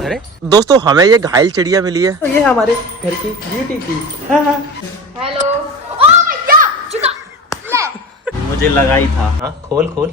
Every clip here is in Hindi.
अरे दोस्तों, हमें ये घायल चिड़िया मिली है, तो ये हमारे घर की ब्यूटी थी। हेलो। ओ भैया चुका ले। मुझे लगा ही था। हाँ खोल खोल।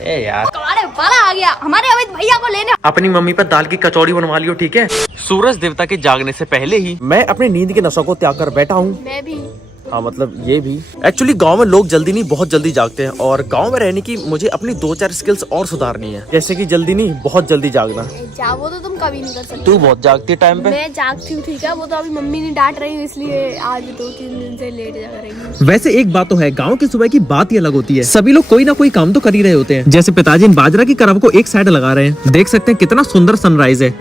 ए यार, तुम्हारे बड़ा आ गया, हमारे अमित भैया को लेने। अपनी मम्मी पर दाल की कचौड़ी बनवा लियो, ठीक है। सूरज देवता के जागने से पहले ही मैं अपनी नींद के नशों को त्याग कर बैठा हूँ। मैं भी। हाँ मतलब ये भी। एक्चुअली गांव में लोग जल्दी नहीं, बहुत जल्दी जागते हैं, और गांव में रहने की मुझे अपनी 2-4 स्किल्स और सुधारनी है, जैसे कि जल्दी नहीं, बहुत जल्दी जागना। जागो तो तुम कभी नहीं कर सकते। तू बहुत जागती है टाइम पे। मैं जागती हूँ, ठीक है। वो तो अभी मम्मी ने डांट रही है, इसलिए आज 2-3 दिन से लेट जाग रही हूँ। वैसे एक बात तो है, गांव की सुबह की बात ही अलग होती है। सभी लोग कोई ना कोई काम तो कर ही रहे होते हैं। जैसे पिताजी बाजरा की करब को एक साइड लगा रहे हैं, देख सकते हैं कितना सुंदर सनराइज है।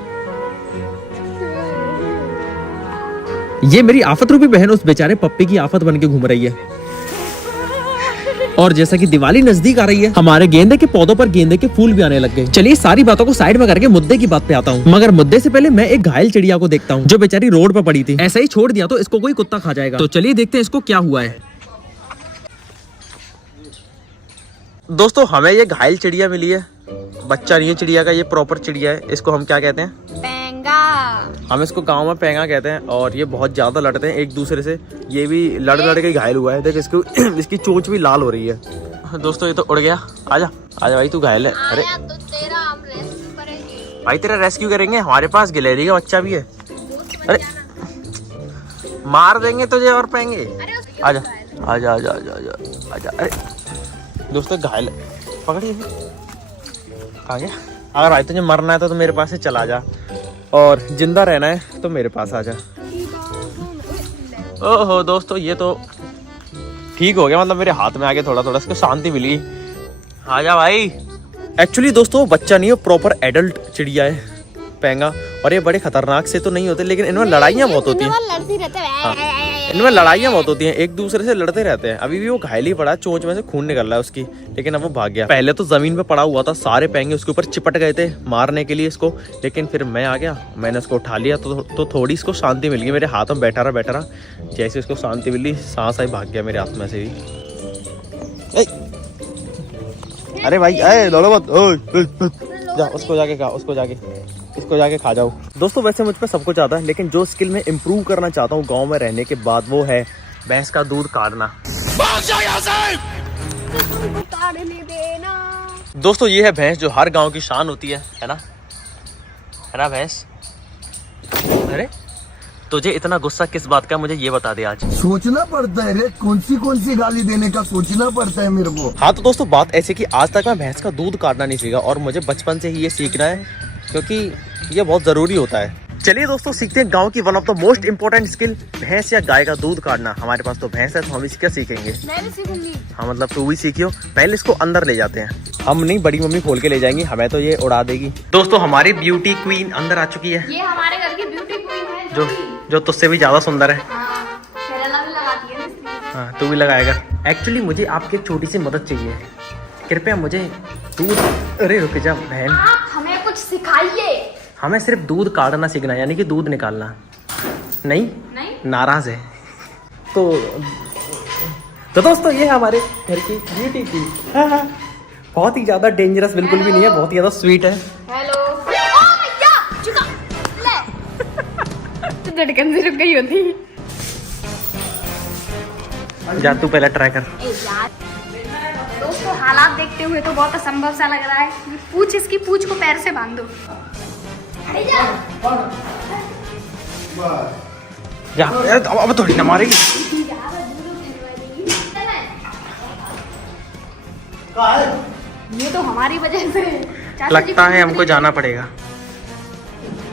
ये मेरी आफत रूपी बहन उस बेचारे पप्पी की आफत बन के घूम रही है। और जैसा कि दिवाली नजदीक आ रही है, हमारे गेंदे के पौधों पर गेंदे के फूल भी आने लग गए। चलिए सारी बातों को साइड में करके मुद्दे की बात पे आता हूँ। मगर मुद्दे से पहले मैं एक घायल चिड़िया को देखता हूँ, जो बेचारी रोड पर पड़ी थी। ऐसा ही छोड़ दिया तो इसको कोई कुत्ता खा जाएगा। तो चलिए देखते हैं इसको क्या हुआ है। दोस्तों, हमें ये घायल चिड़िया मिली है, बच्चा नहीं है चिड़िया का, ये प्रॉपर चिड़िया है। इसको हम क्या कहते हैं? पेंगा। हम इसको गांव में पेंगा कहते हैं। और ये बहुत ज्यादा लड़ते हैं एक दूसरे से। ये भी लड़ लड़ के घायल हुआ है, देख इसको इसकी चोंच भी लाल हो रही है। दोस्तों ये तो उड़ गया। आजा आजा भाई, तू घायल है। अरे तो तेरा हम रेस्क्यू करेंगे। भाई तेरा रेस्क्यू करेंगे, हमारे पास गिलहरी का बच्चा भी है। अरे मार देंगे तुझे और पेंगे। आजा आजा आजा आजा आजा आजा। अरे दोस्तों घायल पकड़िए। आ गया। अगर भाई तुझे मरना है तो मेरे पास से चला जा, और जिंदा रहना है तो मेरे पास आ जा। ओहो दोस्तों, ये तो ठीक हो गया, मतलब मेरे हाथ में आ गया, थोड़ा थोड़ा इसको शांति मिली। आ जा भाई। एक्चुअली दोस्तों बच्चा नहीं है, प्रॉपर एडल्ट चिड़िया है पेंगा। और ये बड़े खतरनाक से तो नहीं होते, लेकिन इनमें लड़ाइयाँ बहुत होती हैं। लड़ती रहते हैं। इनमें लड़ाइयाँ बहुत होती हैं, एक दूसरे से लड़ते रहते हैं। अभी भी वो घायल ही पड़ा, चोंच में से खून निकल रहा है उसकी, लेकिन अब वो भाग गया। पहले तो जमीन पे पड़ा हुआ था, सारे पेंगे उसके ऊपर चिपट गए थे मारने के लिए इसको, लेकिन फिर मैं आ गया, मैंने उसको उठा लिया तो थोड़ी इसको शांति मिल गई। मेरे हाथ में बैठा रहा, जैसे उसको शांति मिली, सांस आई, भाग गया मेरे हाथ में से भी। अरे भाई दौड़ो मत, जा उसको जाके खा, इसको जाके खा जाओ। दोस्तों वैसे मुझ पे सब कुछ आता है, लेकिन जो स्किल मैं इम्प्रूव करना चाहता हूँ गांव में रहने के बाद, वो है भैंस का दूध काटना। दोस्तों ये है भैंस, जो हर गांव की शान होती है ना भैंस। अरे तुझे इतना गुस्सा किस बात का, मुझे ये बता दे आज। सोचना पड़ता है रे, कौन सी गाली देने का सोचना पड़ता है मेरे को। हाँ तो दोस्तों बात ऐसे कि आज तक मैं भैंस का दूध काटना नहीं सीखा, और मुझे बचपन से ही ये सीखना है, क्योंकि ये बहुत जरूरी होता है। चलिए दोस्तों सीखते हैं गांव की one of the most important skill, भैंस या गाय का दूध काटना। हमारे पास तो भैंस है, तो हम इसका सीखेंगे। मैं भी सीखूंगी। हाँ मतलब तू भी सीखियो। पहले इसको अंदर ले जाते हैं, हम नहीं, बड़ी मम्मी खोल के ले जाएंगी, हमें तो ये उड़ा देगी। दोस्तों हमारी ब्यूटी क्वीन अंदर आ चुकी है। ये हमारे घर की ब्यूटी क्वीन है, जो तुझसे भी ज्यादा सुंदर है। केरला में लगाती है ना। हाँ तू भी लगाएगा। एक्चुअली मुझे आपकी एक छोटी सी मदद चाहिए, कृपया मुझे दूध। अरे रुक जा बहन, आप हमें कुछ सिखाइए। हमें सिर्फ दूध काटना सीखना है, यानी कि दूध निकालना नहीं, नाराज है तो दोस्तों ये हमारे घर की ब्यूटी की। हाँ बहुत ही ज्यादा डेंजरस बिल्कुल भी नहीं है, बहुत ही ज्यादा स्वीट है। हेलो। ओ भैया चुका ले। तो धड़कन से रुक गई होती। जा तू पहले ट्राई कर। दोस्तों हालात देखते हुए तो बहुत असंभव सा लग रहा है। इसकी पूंछ को पैर से बांध दो। जा अब थोड़ी ना मारेगी। ये तो हमारी वजह से लगता है हमको जाना पड़ेगा।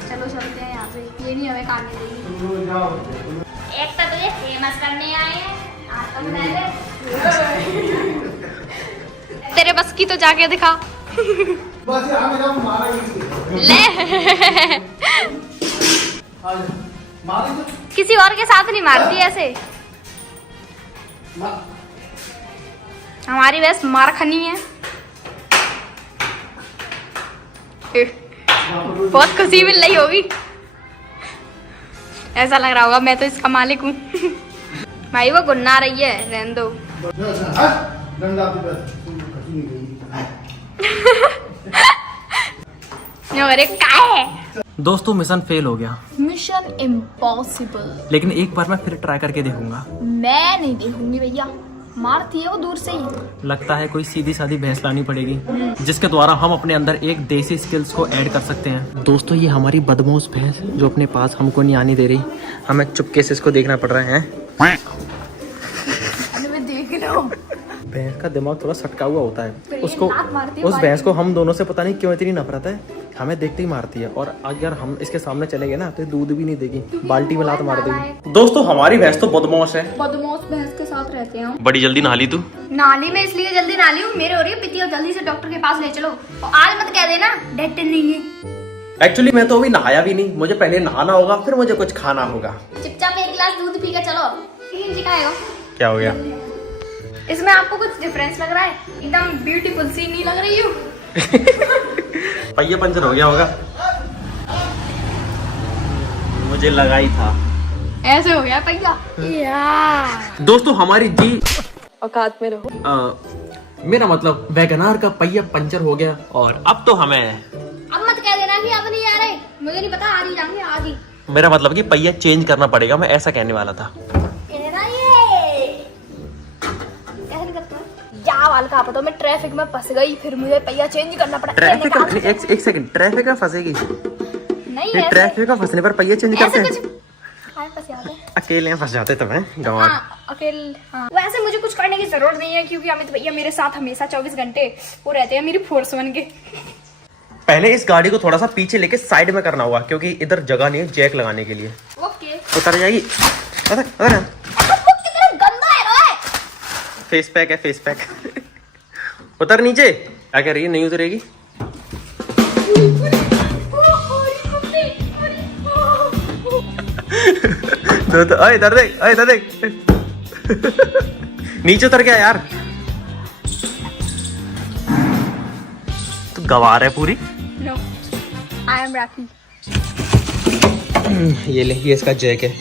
चलो चलते हैं यहाँ से, ये नहीं हमें काटने देगी। एक तो तुझे फेमस करने आए हैं, तेरे बस की तो जाके दिखा। ले किसी और के साथ नहीं मारती ऐसे, हमारी भैंस मार खनी है। बहुत खुशी मिल रही होगी, ऐसा लग रहा होगा मैं तो इसका मालिक हूँ। भाई वो गुन्ना रही है, रहने दो। अरे क्या है? दोस्तों मिशन फेल हो गया, मिशन इम्पॉसिबल। लेकिन एक बार मैं फिर ट्राई करके देखूंगा। मैं नहीं देखूंगी भैया, मारती है वो दूर से ही। लगता है कोई सीधी सादी भैंस लानी पड़ेगी जिसके द्वारा हम अपने अंदर एक देसी स्किल्स को ऐड कर सकते हैं। दोस्तों ये हमारी बदमाश भैंस जो अपने पास हमको नहीं आने दे रही, हमें चुपके से इसको देखना पड़ रहा है। अरे मैं देख रहा हूँ। भैंस का दिमाग थोड़ा सटका हुआ होता है, ये उसको लात मारती है उस बारी। भैंस को हम दोनों से पता नहीं क्यों इतनी नफरत है, हमें देखते ही मारती है। और अगर हम इसके सामने चले गए ना तो ये दूध भी नहीं देगी, बाल्टी में लात मार देगी। दोस्तों हमारी भैंस तो बदमाश है। बदमाश भैंस के साथ रहते हैं हम। बड़ी जल्दी नहा ली तू? नाली में इसलिए जल्दी नाली हूँ, मेरे हो रही है पिती, और जल्दी से डॉक्टर के पास ले चलो। और आज मत कह देना डेड नहीं है। एक्चुअली मैं तो अभी नहाया भी नहीं, मुझे पहले नहाना होगा फिर मुझे कुछ खाना होगा। चुपचाप एक गिलास दूध पी के चलो। सिखाएगा क्या हो गया? इसमें आपको कुछ डिफरेंस लग रहा है? एकदम ब्यूटीफुल सी नहीं लग रही हूँ? पहिया पंचर हो गया होगा, मुझे लगा ही था। ऐसे हो गया पहिया। दोस्तों हमारी जी औकात में रहो। मेरा मतलब वैगनार का पहिया पंचर हो गया और अब तो हमें, अब मत कह देना कि अब नहीं आ रहे, मुझे नहीं पता, आज ही जाएंगे आज ही। मेरा मतलब कि पहिया चेंज करना पड़ेगा, मैं ऐसा कहने वाला था। का पता, मैं ट्रैफिक में फंस गई, फिर मुझे पहिया चेंज करना पड़ा। ट्रैफिक का एक सेकंड, ट्रैफिक में फंसेगी नहीं ये? ऐसे- ट्रैफिक में फंसने पर पहिया चेंज ऐसे करते कुछ हैं? हाँ, फंस जाते हैं। अकेले फंस जाते तुम्हें गंवार। हाँ, अकेले। हाँ। वैसे मुझे कुछ करने की जरूरत नहीं है क्योंकि अमित भैया मेरे साथ हमेशा 24 घंटे वो रहते हैं, मेरी फोर्स बन के। पहले इस गाड़ी को थोड़ा सा पीछे लेके साइड में करना होगा क्योंकि इधर जगह नहीं है जैक लगाने के लिए। ओके। उतर जाएगी। उतर उतर। कितना गंदा है रोए। फेस पैक है, फेस पैक। उतर नीचे। क्या कह रही है, नहीं उतरेगी? ओए इधर देख, ओए इधर देख। नीचे उतर गया यार, तू गवार है पूरी। नो, आई एम राखी। ये ले, ये इसका जैक है।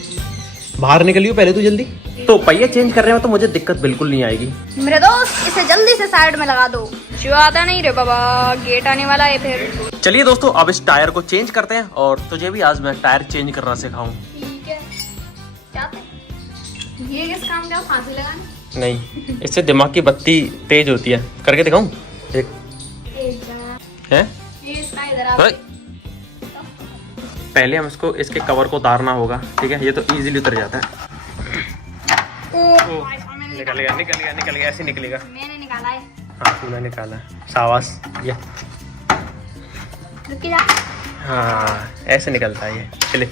बाहर निकलियो पहले तू जल्दी। तो पहिया चेंज करने में तो मुझे दिक्कत बिल्कुल नहीं आएगी मेरे दोस्त, इसे जल्दी से साइड में लगा दो। जो आता नहीं रे बाबा, गेट आने वाला है फिर। चलिए दोस्तों अब इस टायर को चेंज करते हैं और तुझे भी आज मैं टायर चेंज करना सिखाऊं। ठीक है, चाहते ये किस काम का, फांसी लगाने? नहीं, इससे दिमाग की बत्ती तेज होती है। करके दिखाऊं? एक है ये इसका इधर आ। ओए। पहले हम इसको, इसके कवर को उतारना होगा, ठीक है? ये तो इजीली उतर जाता है। निकल गया, निकल गया, निकल गया, ऐसे निकलेगा। मैंने निकाला है। हाँ तूने निकाला है, शाबाश। ये रुक जा। हाँ ऐसे निकलता है ये। चले।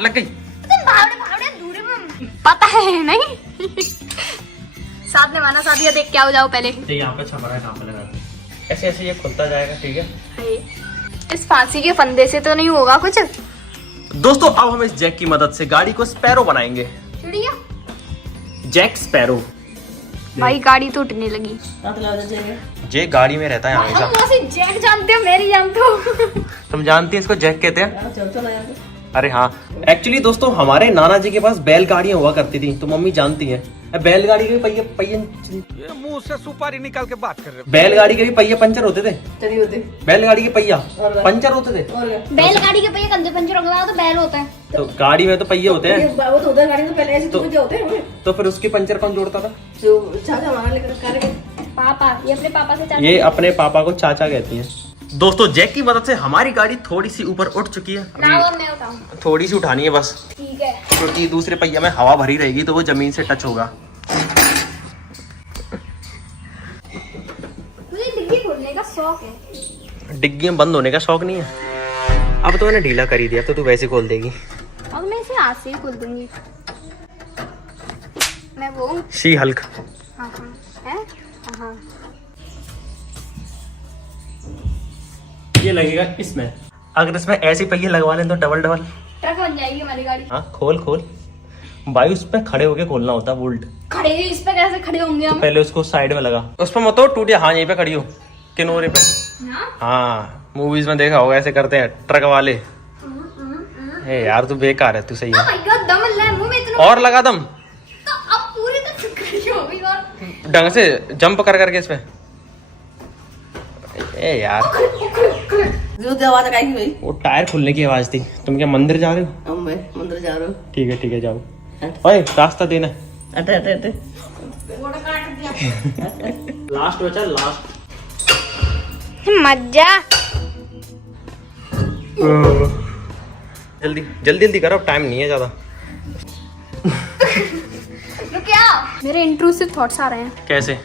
लग गई। तुम भावड़े भावड़े दूर में पता है नहीं। साथ में माना शादी देख के आओ जाओ पहले। यहाँ पे छपरा कहाँ पे लगा दे। ऐसे ऐसे ये खुलता जाएगा, ठीक है? इस फांसी के फंदे से तो नहीं होगा कुछ? दोस्तों अब हम इस जैक की मदद से गाड़ी को स्पैरो बनाएंगे। चिड़िया जैक स्पैरो। भाई गाड़ी तो उठने लगी। जे गाड़ी में रहता है हम हमेशा। वैसे जैक जानते हो, मेरी जानते हो। तुम जानती है इसको जैक कहते हैं? अरे हाँ, एक्चुअली दोस्तों हमारे नाना जी के पास बैलगाड़ियां हुआ करती थी, तो मम्मी जानती है। बैलगाड़ी के भी पहिए पहिए मुंह से सुपारी निकाल के बात कर रहे बैलगाड़ी के भी पहिए पंचर होते थे। चलिए होते बैलगाड़ी के पहिया पंचर होते थे। बैलगाड़ी के पहिए कंधे पंचर हो गया तो बैल होता है। तो गाड़ी में तो पहिए होते हैं, वो तो उधर गाड़ी तो पहले ऐसे तो क्या होते हैं तो फिर उसकी पंचर कौन जोड़ता था? जो चाचा हमारा लेकर कार्य पापा, ये अपने पापा से चाचा। ये अपने पापा को चाचा कहती हैं। दोस्तों जैक की मदद से हमारी गाड़ी थोड़ी सी ऊपर उठ चुकी है। लाओ अब मैं उठाऊं। थोड़ी सी उठानी है बस, ठीक है। क्योंकि दूसरे पहिया में हवा भरी रहेगी तो वो जमीन से टच होगा। मुझे डिग्गी खोलने का शौक है। डिग्गी में बंद होने का शौक नहीं है। अब तो मैंने ढीला कर ही दिया, तो तू वैसे खोल देगी। और मैं इसे हाथ से ही खोल दूंगी। मैं वो शी हल्क। हाँ है हाँ। ये लगेगा इसमें, अगर इसमें ऐसे पहिए लगवा लें तो डबल डबल ट्रक बन जाएगी हमारी गाड़ी। हाँ खोल खोल भाई, उस पे खड़े होके खोलना होता है उल्ट। खड़े इस पे कैसे खड़े होंगे हम? पहले उसको साइड में लगा, उस पर मत हो टूट जा। हाँ यहीं पे खड़ी हो, किनारे पे। हाँ? हाँ मूवीज में देखा होगा, ऐसे करते हैं ट्रक वाले। ए यार तू बेकार है, तू सही Oh है। my God, दम ले मुंह में इतना। और लगा दम, तो अब पूरी तो खड़ी हो गई और ढंग से जंप कर करके इस पे। ए यार जो आवाज आई भाई। वो टायर खुलने की आवाज थी। तुम क्या मंदिर जा रहे हो? अब मैं मंदिर जा रहा हूँ। ठीक है जाओ। ओए रास्ता देना। अटे अटे अटे। लास्ट बचा लास्ट। मजा। जल्दी करो, टाइम नहीं है ज्यादा। क्या मेरे इंट्रूसिव थॉट्स आ रहे हैं कैसे?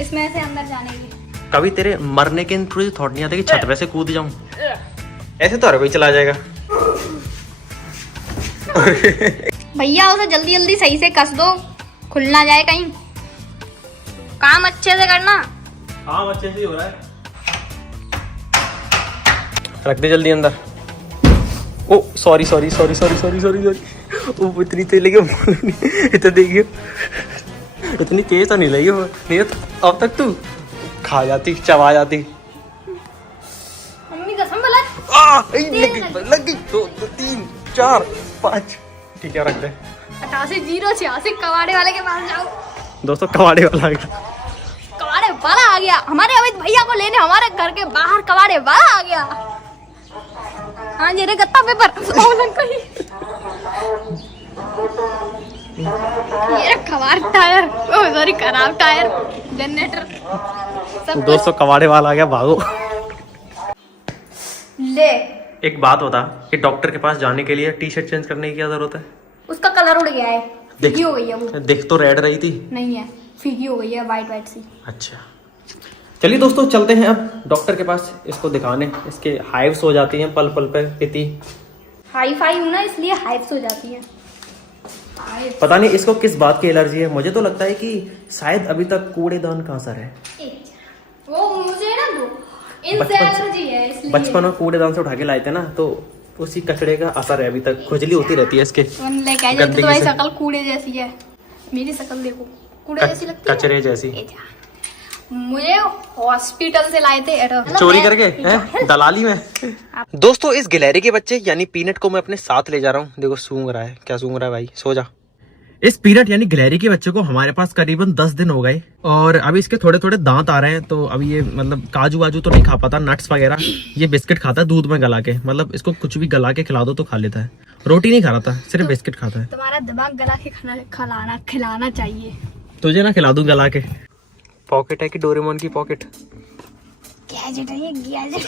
इसमें से अंदर जाने की। कभी तेरे मरने के इंट्रूसिव थॉट नहीं आते कि छत पे से कूद जाऊं? ऐसे तो हर कोई चला जाएगा। भैया उसे जल्दी जल्दी सही से कस दो, खुल ना जाए कहीं। काम अच्छे से करना। हाँ अच्छे से हो रहा है। रख दे जल्दी अंदर। ओ सॉरी। ओ इतनी तेज लगी इतना देखियो, इतनी तेज तो नहीं लगी वो। नहीं तो अब तक तू खा जाती, चबा जाती। मम्मी कसम बोला। लग गई 2 3 4 5। ठीक है रख दे। 88 कबाड़े वाले के पास जाओ। दोस्तों कबाड़े वाला आ गया। कबाड़े वाला आ गया हमारे अमित भैया को लेने हमारे घर के बाहर। कबाड़े वाला आ गया। हाँ जी रे गत्ता पेपर। ये कबाड़ टायर, सॉरी खराब टायर, जनरेटर सब। दोस्तों कबाड़े वाला आ गया, भागो। ले एक बात बता कि डॉक्टर के पास जाने के लिए टी शर्ट चेंज करने की क्या जरूरत है? उसका कलर उड़ गया है, फीकी हो गई है वो। देख तो रेड रही थी। नहीं है, फीकी हो गई है, वाइट सी। अच्छा चलिए दोस्तों चलते हैं अब डॉक्टर के पास इसको दिखाने। इसके हाइव्स हो जाती हैं पल पे पिती। हाई फाई हूँ ना इसलिए हाइप्स हो जाती है। पता नहीं इसको किस बात की एलर्जी है। मुझे तो लगता है कि शायद अभी तक कूड़ेदान का असर है। वो मुझे ना इनसे एलर्जी है इसलिए। बचपन में कूड़ेदान से उठा के लाए थे ना, तो उसी कचड़े का असर है। अभी तक खुजली होती रहती है इसके गंदगी तुम्हारी से। शक्ल कूड़े जैसी है। मेरी शक्ल देखो कूड़े जैसी लगती है। कचरे जैसी। मुझे हॉस्पिटल से लाए थे चोरी करके हैं? दलाली में। दोस्तों इस गिलहरी के बच्चे यानी पीनट को मैं अपने साथ ले जा रहा हूँ। देखो सूंघ रहा है। क्या सूंघ रहा है भाई? सो जा। इस पीनट यानी गिलहरी के बच्चे को हमारे पास करीबन 10 दिन हो गए और अभी इसके थोड़े थोड़े दांत आ रहे हैं। तो अभी ये मतलब काजू वाजू तो नहीं खा पाता, नट्स वगैरह। ये बिस्किट खाता है दूध में गला के। मतलब इसको कुछ भी गला के खिला दो तो खा लेता है। रोटी नहीं खा रहा था, सिर्फ बिस्किट खाता है। तुम्हारा दिमाग गला के खिलाना चाहिए। तुझे ना खिला दूं गला के। पॉकेट है कि डोरेमोन की पॉकेट? गैजेट है ये, गैजेट।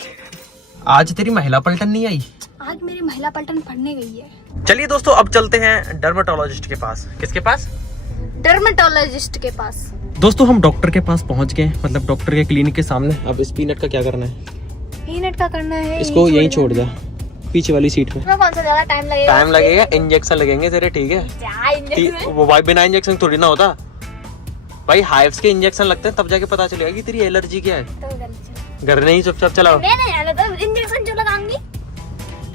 आज तेरी महिला पलटन नहीं आई? आज मेरी महिला पलटन पढ़ने गई है। चलिए दोस्तों अब चलते हैं डर्मेटोलॉजिस्ट के पास। किसके पास? डर्मेटोलॉजिस्ट के पास। दोस्तों हम डॉक्टर के पास पहुंच गए, मतलब डॉक्टर के क्लिनिक के सामने। अब इस पीनट का क्या करना है? पीनट का करना है इसको यहीं छोड़ जा, पीछे वाली सीट पे। कौन सा ज्यादा टाइम लगेगा? टाइम लगेगा, इंजेक्शन लगेंगे तेरे। ठीक है वो भाई बिना इंजेक्शन थोड़ी ना होता भाई। हाइव्स के इंजेक्शन लगते हैं तब जाके पता चलेगा कि तेरी एलर्जी क्या है। घर नहीं चुपचाप चलाओ। इंजेक्शन जो लगाऊंगी।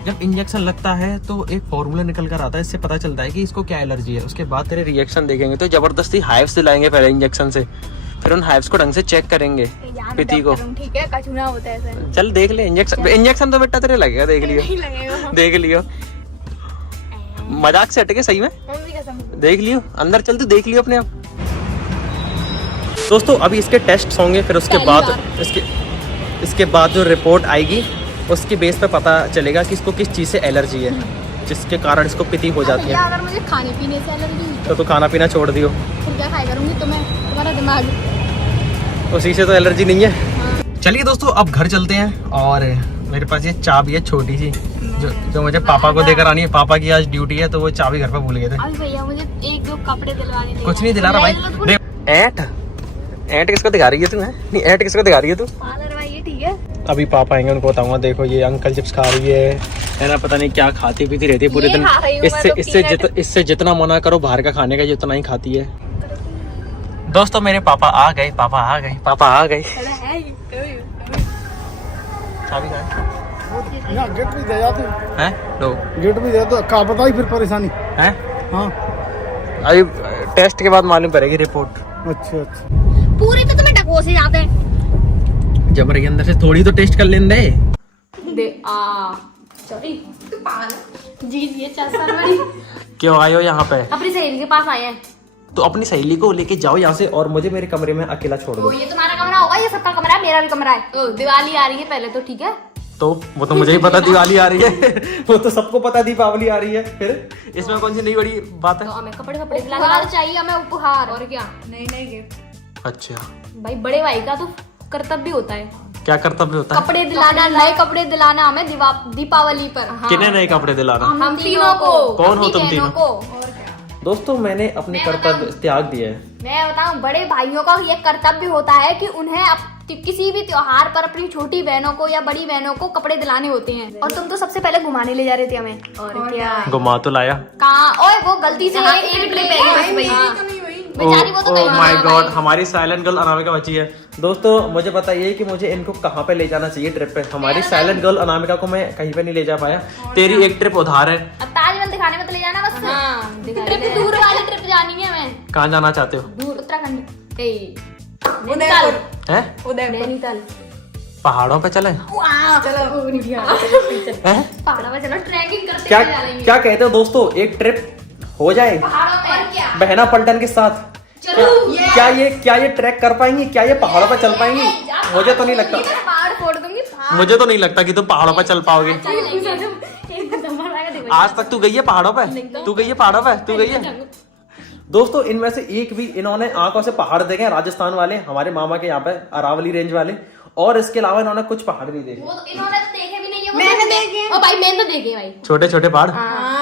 जब इंजेक्शन लगता है तो एक फॉर्मूला निकल कर आता है, इससे पता चलता है कि इसको क्या एलर्जी है। उसके बाद तेरे रिएक्शन देखेंगे तो जबरदस्ती हाइव्स दिलाएंगे पहले इंजेक्शन से, फिर उन हाइव्स को ढंग से चेक करेंगे पिती को। ठीक है, कचूना होता है सर। चल देख ले इंजेक्शन तो बेटा तेरे लगेगा, देख लियो। नहीं लगेगा। देख लियो, मजाक से हटके सही में देख लियो। अंदर चल तू देख लियो अपने आप। दोस्तों अभी इसके टेस्ट होंगे, फिर उसके बाद इसके बाद जो रिपोर्ट आएगी उसके बेस पे पता चलेगा कि इसको किस चीज़ से एलर्जी है, जिसके कारण इसको पिती हो जाती है। अगर मुझे खाने पीने से एलर्जी तो तू खाना पीना छोड़ दियो, फिर क्या खाया करूंगी? तुम्हारा दिमाग उसी से तो एलर्जी नहीं है। चलिए दोस्तों अब घर चलते हैं और मेरे पास ये चाबी है छोटी सी जो मुझे पापा को देकर आनी है। पापा की आज ड्यूटी है तो वो चाबी घर पे भूल गए थे। अभी भैया मुझे 1-2 कपड़े दिलवाने थे। कुछ नहीं दिला रहा भाई। देख ऐंठ किसको दिखा रही है तू? नहीं ऐंठ किसको दिखा रही है तू? पार्लर भाई ठीक है। अभी पापा आएंगे उनको बताऊंगा। देखो ये अंकल चिप्स खा रही है ना, पता नहीं क्या खाती पीती रहती है पूरे दिन। इससे जितना मना करो बाहर का खाने का जितना ही खाती है। दोस्तों मेरे पापा आ गए। चाबी कहाँ है? गेट भी दे जा तू। हैं? लो गेट भी दे तो का बताई फिर परेशानी है। हाँ अभी टेस्ट के बाद मालूम पड़ेगी रिपोर्ट। अच्छा पूरी तो तुम्हें डको से जाते हैं। जब रही अंदर से थोड़ी तो टेस्ट कर लेने दे। सॉरी जी ये 4 साल वाली। क्यों आए हो यहाँ पे? अपनी सहेली के पास आए हैं। तो अपनी सहेली को लेके जाओ यहाँ से और मुझे मेरे कमरे में अकेला छोड़ दो। तो ये तुम्हारा कमरा होगा, ये सबका कमरा है, मेरा भी कमरा है। तो दिवाली आ रही है पहले तो ठीक है। तो वो तो मुझे ही पता दिवाली आ रही है वो तो सबको पता दीपावली आ रही है, फिर इसमें कौन सी नई बड़ी बात है? तो हमें कपड़े दिलाने चाहिए, हमें उपहार और क्या नई गिफ्ट। अच्छा भाई बड़े भाई का तो कर्तव्य होता है क्या कर्तव्य होता है? कपड़े दिलाना, नए कपड़े दिलाना हमें दीपावली पर। हाँ। किन्हें नए कपड़े दिलाना? हम तीनों को। कौन हो अपनी तुम तीनों? बहनों को। और क्या? दोस्तों मैंने अपने कर्तव्य त्याग दिए है। मैं बताऊं, बड़े भाइयों का ये कर्तव्य होता है कि उन्हें किसी भी त्योहार पर अपनी छोटी बहनों को या बड़ी बहनों को कपड़े दिलाने होते हैं। और तुम तो सबसे पहले घुमाने ले जा रहे थे हमें। और क्या? घुमा तो लाया। कहाँ? ओए वो गलती से एक ट्रिप है बेचारी, वो तो ओह गई। माय गॉड, हमारी साइलेंट गर्ल अनामिका बची है। दोस्तों मुझे बताइए कि मुझे इनको कहाँ पे ले जाना चाहिए ट्रिप पे? हमारी साइलेंट गर्ल अनामिका को मैं कहीं पे नहीं ले जा पाया। तेरी एक ट्रिप उधार है। अब ताजमहल दिखाने में तो ले जाना बस। हाँ, ट्रिप दूर वाली ट्रिप जानी है हमें। कहाँ जाना चाहते हो? दूर उत्तराखंड, नैनीताल। हैं? नैनीताल पहाड़ों पे चले? पहाड़ों में चलो, ट्रैकिंग करते क्या चले जाएंगे। क्या कहते हो दोस्तों, एक ट्रिप हो जाए पहाड़ों में। और क्या? बहना पलटन के साथ? क्या ये ट्रैक कर पाएंगी? क्या ये पहाड़ों पर चल पाएंगी? मुझे तो नहीं लगता। पहाड़ फोड़ दूंगी। मुझे तो नहीं लगता कि तुम पहाड़ों पर चल पाओगे। आज तक तू गई है पहाड़ों पे? तू गई है पहाड़ों पे? तू गई है? दोस्तों इनमें से एक भी इन्होंने आंखों से पहाड़ देखे हैं, राजस्थान वाले, हमारे मामा के यहाँ पे अरावली रेंज वाले, और इसके अलावा इन्होंने कुछ पहाड़ नहीं देखे। इन्होंने तो देखे भी नहीं है। मैंने देखे। ओ भाई मैंने तो देखे भाई। छोटे छोटे पहाड़,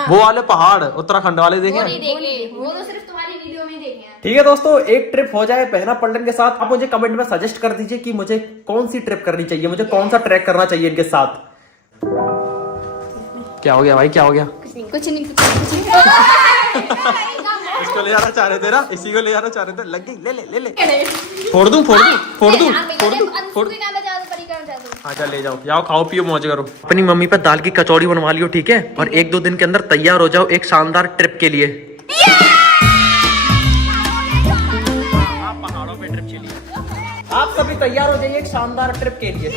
वो वाले पहाड़ उत्तराखंड वाले देखे वो हैं? नहीं देखे, वो तो सिर्फ तुम्हारी वीडियो में ही देखे हैं। ठीक है दोस्तों, एक ट्रिप हो जाए बहना पलटन के साथ। आप मुझे कमेंट में सजेस्ट कर दीजिए कि मुझे कौन सी ट्रिप करनी चाहिए, मुझे कौन सा ट्रैक करना चाहिए इनके साथ। क्या हो गया भाई, क्या हो गया? कुछ नहीं। इसको ले जाना चाह रहे थे ना, इसी को ले जाना चाह रहे थे। लग गई, ले फोड़ दूं अच्छा ले जाओ खाओ पियो मौज करो। अपनी मम्मी पे दाल की कचौड़ी बनवा लियो, ठीक है? और 1-2 दिन के अंदर तैयार हो जाओ एक शानदार ट्रिप के लिए। आप पहाड़ों पे ट्रिप के लिए आप सभी तैयार हो जाइए एक शानदार ट्रिप के लिए।